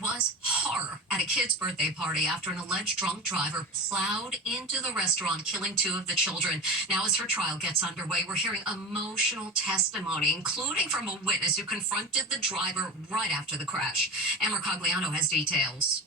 Was horror at a kid's birthday party after an alleged drunk driver plowed into the restaurant, killing two of the children. Now, as her trial gets underway, we're hearing emotional testimony, including from a witness who confronted the driver right after the crash. Amber Cogliano has details.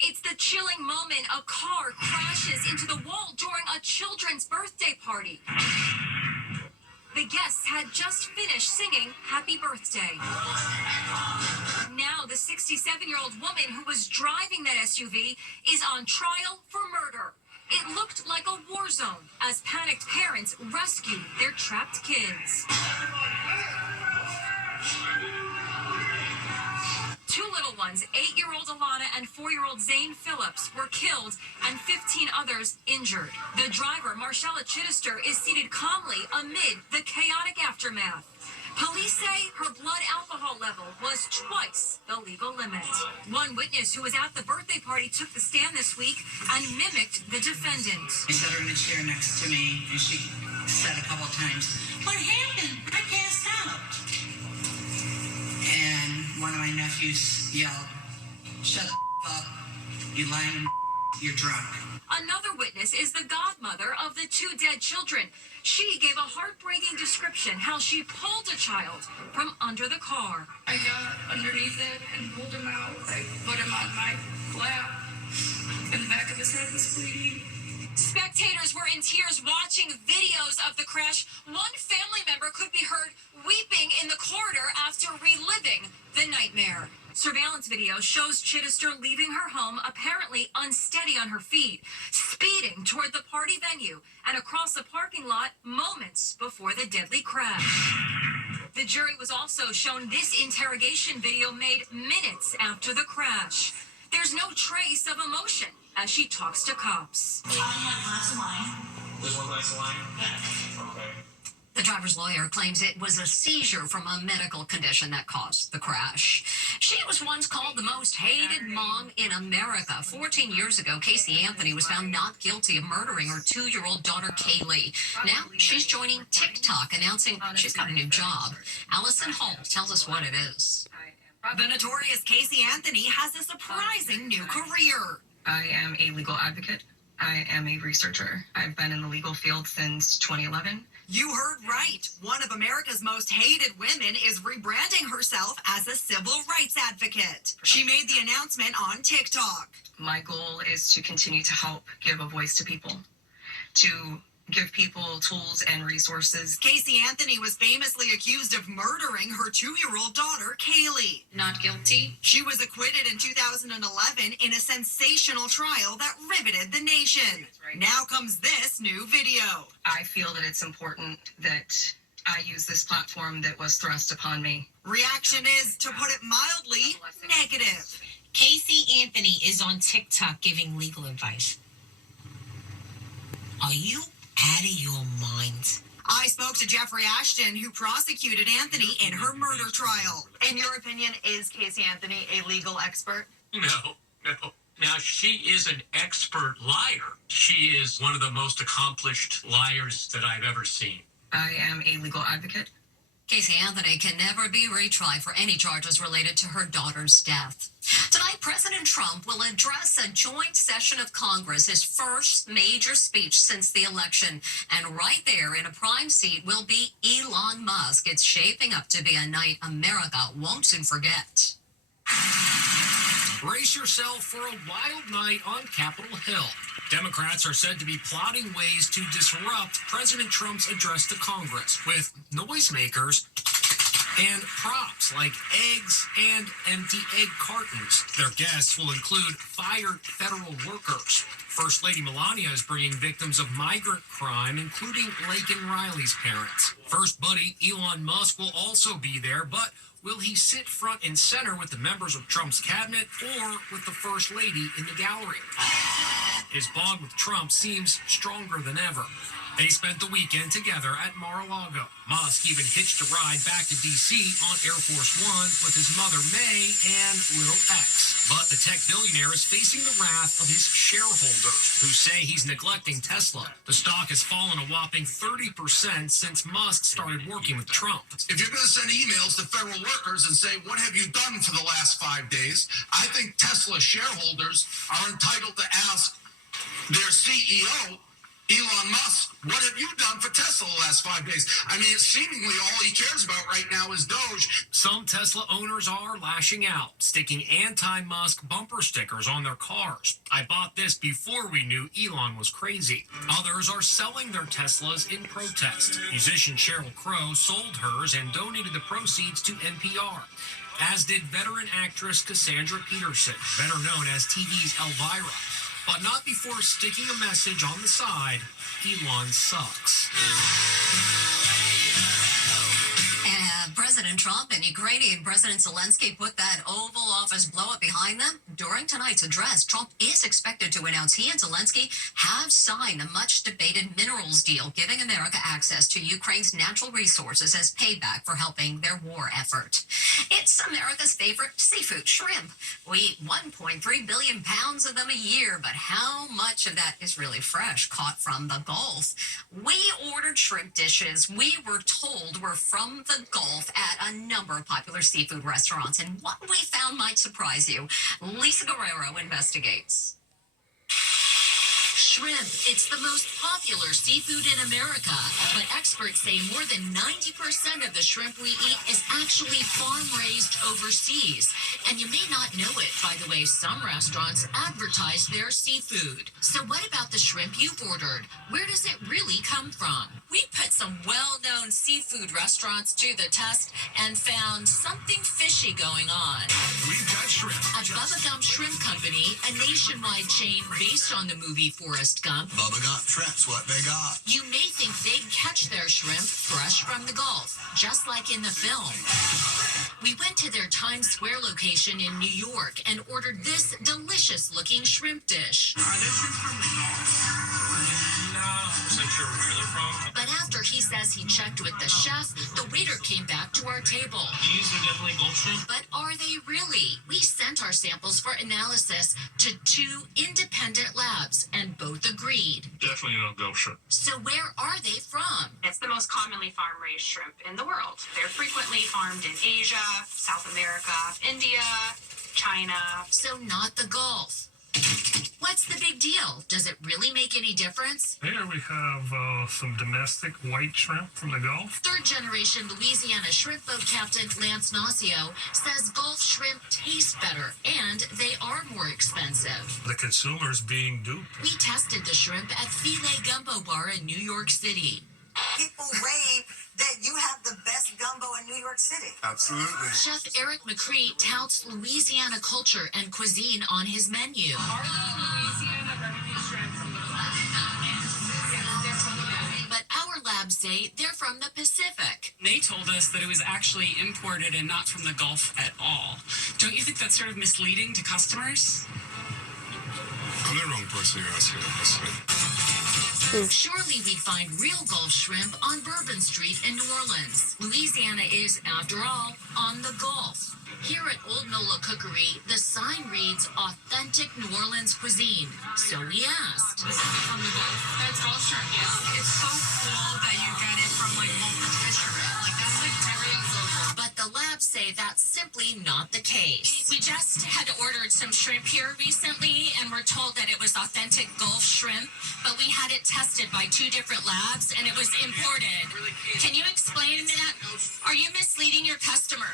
It's the chilling moment a car crashes into the wall during a children's birthday party. The guests had just finished singing Happy Birthday. Now, the 67-year-old woman who was driving that SUV is on trial for murder. It looked like a war zone as panicked parents rescued their trapped kids. Two little ones, 8-year-old Alana and 4-year-old Zane Phillips, were killed and 15 others injured. The driver, Marshalla Chittister, is seated calmly amid the chaotic aftermath. Police say her blood alcohol level was twice the legal limit. One witness who was at the birthday party took the stand this week and mimicked the defendant. I set her in a chair next to me, and she said a couple of times, "What happened? I passed out." And one of my nephews yelled, "Shut the up, you lying, you're drunk." Another witness is the godmother of the two dead children. She gave a heartbreaking description how she pulled a child from under the car. I got underneath it and pulled him out. I put him on my lap, and the back of his head was bleeding. Spectators were in tears watching videos of the crash. One family member could be heard weeping in the corridor after reliving the nightmare. Surveillance video shows Chittister leaving her home, apparently unsteady on her feet, speeding toward the party venue and across the parking lot moments before the deadly crash. The jury was also shown this interrogation video made minutes after the crash. There's no trace of emotion as she talks to cops. I had lots of wine. With one glass of wine? Yeah. Okay. The driver's lawyer claims it was a seizure from a medical condition that caused the crash. She was once called the most hated mom in America. 14 years ago, Casey Anthony was found not guilty of murdering her 2-year-old daughter, Kaylee. Now she's joining TikTok, announcing she's got a new job. Allison Hall tells us what it is. The notorious Casey Anthony has a surprising new career. I am a legal advocate. I am a researcher. I've been in the legal field since 2011. You heard right. One of America's most hated women is rebranding herself as a civil rights advocate. She made the announcement on TikTok. My goal is to continue to help give a voice to people, to give people tools and resources. Casey Anthony was famously accused of murdering her 2-year-old daughter, Kaylee. Not guilty? She was acquitted in 2011 in a sensational trial that riveted the nation. Now comes this new video. I feel that it's important that I use this platform that was thrust upon me. Reaction is, to put it mildly, negative. Casey Anthony is on TikTok giving legal advice. Are you out of your mind? I spoke to Jeffrey Ashton, who prosecuted Anthony in her murder trial. In your opinion, is Casey Anthony a legal expert? No. Now, she is an expert liar. She is one of the most accomplished liars that I've ever seen. I am a legal advocate. Casey Anthony can never be retried for any charges related to her daughter's death. Tonight, President Trump will address a joint session of Congress, his first major speech since the election. And right there in a prime seat will be Elon Musk. It's shaping up to be a night America won't soon forget. Brace yourself for a wild night on Capitol Hill. Democrats are said to be plotting ways to disrupt President Trump's address to Congress with noisemakers and props like eggs and empty egg cartons. Their guests will include fired federal workers. First Lady Melania is bringing victims of migrant crime, including Laken Riley's parents. First Buddy, Elon Musk, will also be there, but will he sit front and center with the members of Trump's cabinet or with the First Lady in the gallery? His bond with Trump seems stronger than ever. They spent the weekend together at Mar-a-Lago. Musk even hitched a ride back to D.C. on Air Force One with his mother May and little X. But the tech billionaire is facing the wrath of his shareholders, who say he's neglecting Tesla. The stock has fallen a whopping 30% since Musk started working with Trump. If you're going to send emails to federal workers and say, what have you done for the last 5 days? I think Tesla shareholders are entitled to ask their CEO, Elon Musk, what have you done for Tesla the last 5 days? I mean, seemingly all he cares about right now is Doge. Some Tesla owners are lashing out, sticking anti-Musk bumper stickers on their cars. I bought this before we knew Elon was crazy. Others are selling their Teslas in protest. Musician Sheryl Crow sold hers and donated the proceeds to NPR, as did veteran actress Cassandra Peterson, better known as TV's Elvira. But not before sticking a message on the side, Elon sucks. President Trump and Ukrainian President Zelensky put that Oval Office blow-up behind them. During tonight's address, Trump is expected to announce he and Zelensky have signed a much-debated minerals deal, giving America access to Ukraine's natural resources as payback for helping their war effort. It's America's favorite seafood, shrimp. We eat 1.3 billion pounds of them a year, but how much of that is really fresh, caught from the Gulf? We ordered shrimp dishes we were told were from the Gulf at a number of popular seafood restaurants, and what we found might surprise you. Lisa Guerrero investigates. Shrimp, it's the most popular seafood in America, but experts say more than 90% of the shrimp we eat is actually farm-raised overseas. And you may not know it, by the way, some restaurants advertise their seafood. So what about the shrimp you've ordered? Where does it really come from? We put some well-known seafood restaurants to the test and found something fishy going on. We've got shrimp. At Bubba Gump Shrimp Company, a nationwide chain based on the movie Forrest Gump, Bubba Gump Shrimp's what they got. you may think they'd catch their shrimp fresh from the Gulf, just like in the film. We went to their Times Square location in New York and ordered this delicious-looking shrimp dish. Are they shrimp from the Gulf? No, wasn't sure where they're from. But after he says he checked with the chef, the waiter came back to our table. These are definitely Gulf shrimp. But are they really? We sent our samples for analysis to 2 independent labs, and both agreed. Definitely not Gulf shrimp. So where are they from? It's the most commonly farm-raised shrimp in the world. They're frequently farmed in Asia, South America, India, China. So not the Gulf. What's the big deal? Does it really make any difference? Here we have some domestic white shrimp from the Gulf. Third-generation Louisiana shrimp boat captain Lance Nacio says Gulf shrimp taste better, and they are more expensive. The consumer's being duped. We tested the shrimp at Filet Gumbo Bar in New York City. People rave that you have the best gumbo in New York City. Absolutely. Chef Eric McCree touts Louisiana culture and cuisine on his menu. Are the Louisiana barbecue shrimp from the Gulf? Yes, they're from the Gulf. But our labs say they're from the Pacific. They told us that it was actually imported and not from the Gulf at all. Don't you think that's sort of misleading to customers? I'm the wrong person you're asking that question. Surely we'd find real Gulf shrimp on Bourbon Street in New Orleans. Louisiana is, after all, on the Gulf. Here at Old Nola Cookery, the sign reads Authentic New Orleans Cuisine. So we asked. This is from the Gulf. That's Gulf shrimp, yes. It's so cool that you get it from like local fishermen. Like that's like very local. But the labs say that's simply not the case. We just had ordered some shrimp here recently, and we're told that it was authentic Gulf shrimp, but we had it tested by 2 different labs, and it was imported. Can you explain that? Are you misleading your customers?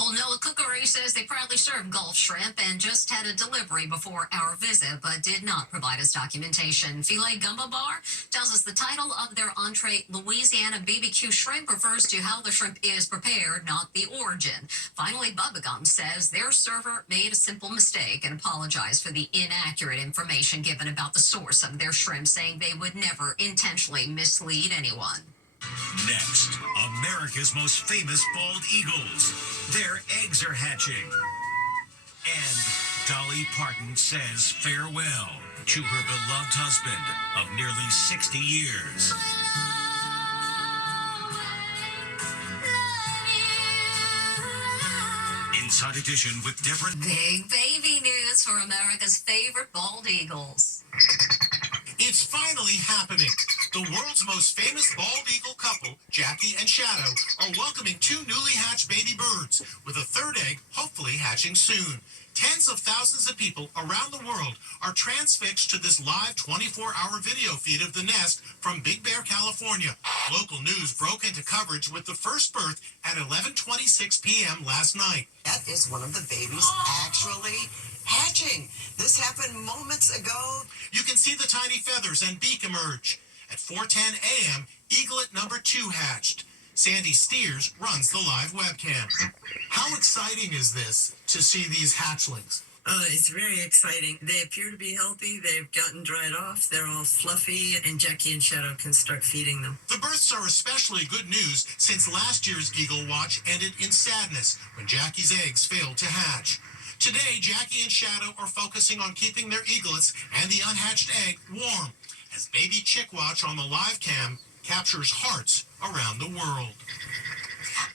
Old Nola Cookery says they proudly serve Gulf shrimp and just had a delivery before our visit, but did not provide us documentation. Filet Gumbo Bar tells us the title of their entree, Louisiana BBQ Shrimp, refers to how the shrimp is prepared, not the origin. Finally, Bubba Gump says their server made a simple mistake and apologized for the inaccurate information given about the source of their shrimp, saying they would never intentionally mislead anyone. Next, America's most famous bald eagles. Their eggs are hatching. And Dolly Parton says farewell to her beloved husband of nearly 60 years. Inside Edition with Deborah. Big baby news for America's favorite bald eagles. It's finally happening. The world's most famous bald eagle couple, Jackie and Shadow, are welcoming 2 newly hatched baby birds, with a 3rd egg hopefully hatching soon. Tens of thousands of people around the world are transfixed to this live 24-hour video feed of the nest from Big Bear, California. Local news broke into coverage with the first birth at 11:26 p.m. last night. That is one of the babies actually hatching. This happened moments ago. You can see the tiny feathers and beak emerge. At 4:10 a.m., eaglet number 2 hatched. Sandy Steers runs the live webcam. How exciting is this to see these hatchlings? It's very exciting. They appear to be healthy. They've gotten dried off. They're all fluffy, and Jackie and Shadow can start feeding them. The births are especially good news since last year's Eagle Watch ended in sadness when Jackie's eggs failed to hatch. Today, Jackie and Shadow are focusing on keeping their eaglets and the unhatched egg warm as Baby Chick Watch on the live cam captures hearts around the world.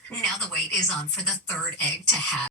Now the wait is on for the 3rd egg to hatch.